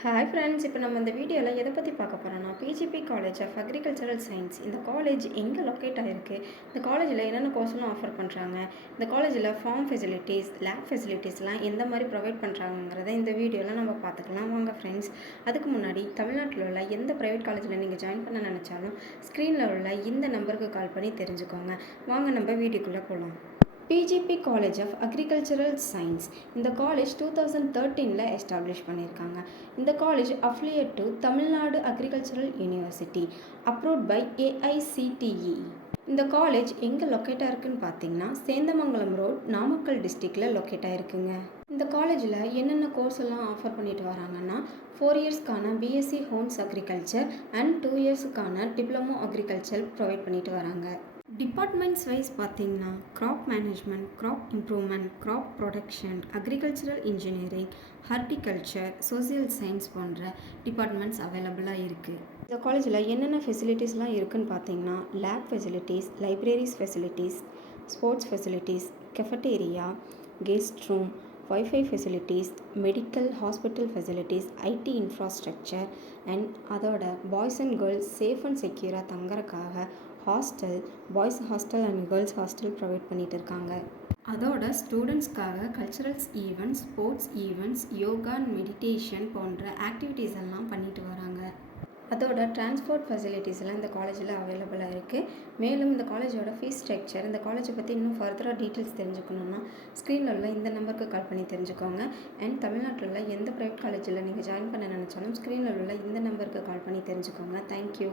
Hi friends, இப்போ நம்ம இந்த வீடியோவில் எதை பற்றி பார்க்க போகிறோம்னா PGP college of agricultural science. இந்த காலேஜ் எங்கே லொக்கேட் ஆகிருக்கு, இந்த காலேஜில் என்னென்ன கோர்ஸ்லாம் ஆஃபர் பண்ணுறாங்க, இந்த காலேஜில் ஃபார்ம் ஃபெசிலிட்டிஸ், லேப் ஃபெசிலிட்டிஸ்லாம் எந்த மாதிரி ப்ரொவைட் பண்ணுறாங்கிறத இந்த வீடியோவில் நம்ம பார்த்துக்கலாம். வாங்க ஃப்ரெண்ட்ஸ். அதுக்கு முன்னாடி தமிழ்நாட்டில் உள்ள எந்த ப்ரைவேட் காலேஜில் நீங்கள் ஜாயின் பண்ண நினச்சாலும் ஸ்க்ரீனில் உள்ள இந்த நம்பருக்கு கால் பண்ணி தெரிஞ்சுக்கோங்க. வாங்க நம்ம வீடியோக்குள்ளே போகலாம். PGP college of agricultural science. இந்த காலேஜ் 2013 எஸ்டாப்ளிஷ் பண்ணியிருக்காங்க. இந்த college affiliate to Tamil Nadu agricultural university, approved by AICTE. இந்த காலேஜ் எங்கே லொக்கேட்டாக இருக்குன்னு பார்த்தீங்கன்னா சேந்தமங்கலம் ரோட், நாமக்கல் டிஸ்ட்ரிக்டில் லொக்கேட் ஆகிருக்குங்க. இந்த காலேஜில் என்னென்ன கோர்ஸ் எல்லாம் ஆஃபர் பண்ணிட்டு வராங்கன்னா 4 இயர்ஸ்க்கான பிஎஸ்சி ஹோம்ஸ் அக்ரிகல்ச்சர் அண்ட் 2 இயர்ஸுக்கான டிப்ளமோ அக்ரிகல்ச்சர் ப்ரொவைட் பண்ணிட்டு வராங்க. டிபார்ட்மெண்ட்ஸ் வைஸ் பார்த்தீங்கன்னா crop management, crop improvement, crop production, agricultural engineering, horticulture, social science போன்ற டிபார்ட்மெண்ட்ஸ் அவைலபிளாக இருக்குது. இந்த காலேஜில் என்னென்ன ஃபெசிலிட்டிஸ்லாம் இருக்குதுன்னு பார்த்தீங்கன்னா lab facilities, libraries facilities, sports facilities, cafeteria, guest room, wifi facilities, medical hospital facilities, IT infrastructure and அதோட boys and girls safe and செக்யூராக தங்குறதுக்காக hostel, boys hostel and girls hostel provide பண்ணிகிட்டு இருக்காங்க. அதோட ஸ்டூடெண்ட்ஸ்க்காக culturals events, sports events, yoga and meditation போன்ற activities எல்லாம் பண்ணிட்டு வராங்க. அதோட டிரான்ஸ்போர்ட் ஃபெசிலிட்டிஸ் எல்லாம் இந்த காலேஜில் அவைலபிளாக இருக்குது. மேலும் இந்த காலேஜோட ஃபீஸ் ஸ்ட்ரக்சர், இந்த காலேஜை பற்றி இன்னும் ஃபர்தராக டீட்டெயில்ஸ் தெரிஞ்சுக்கணுன்னா ஸ்க்ரீனில் உள்ள இந்த நம்பருக்கு கால் பண்ணி தெரிஞ்சுக்கோங்க. அண்ட் தமிழ்நாட்டில் உள்ள எந்த ப்ரைவேட் காலேஜில் நீங்கள் ஜாயின் பண்ண நினச்சாலும் ஸ்க்ரீனில் உள்ள இந்த நம்பருக்கு கால் பண்ணி தெரிஞ்சுக்கோங்க. தேங்க்யூ.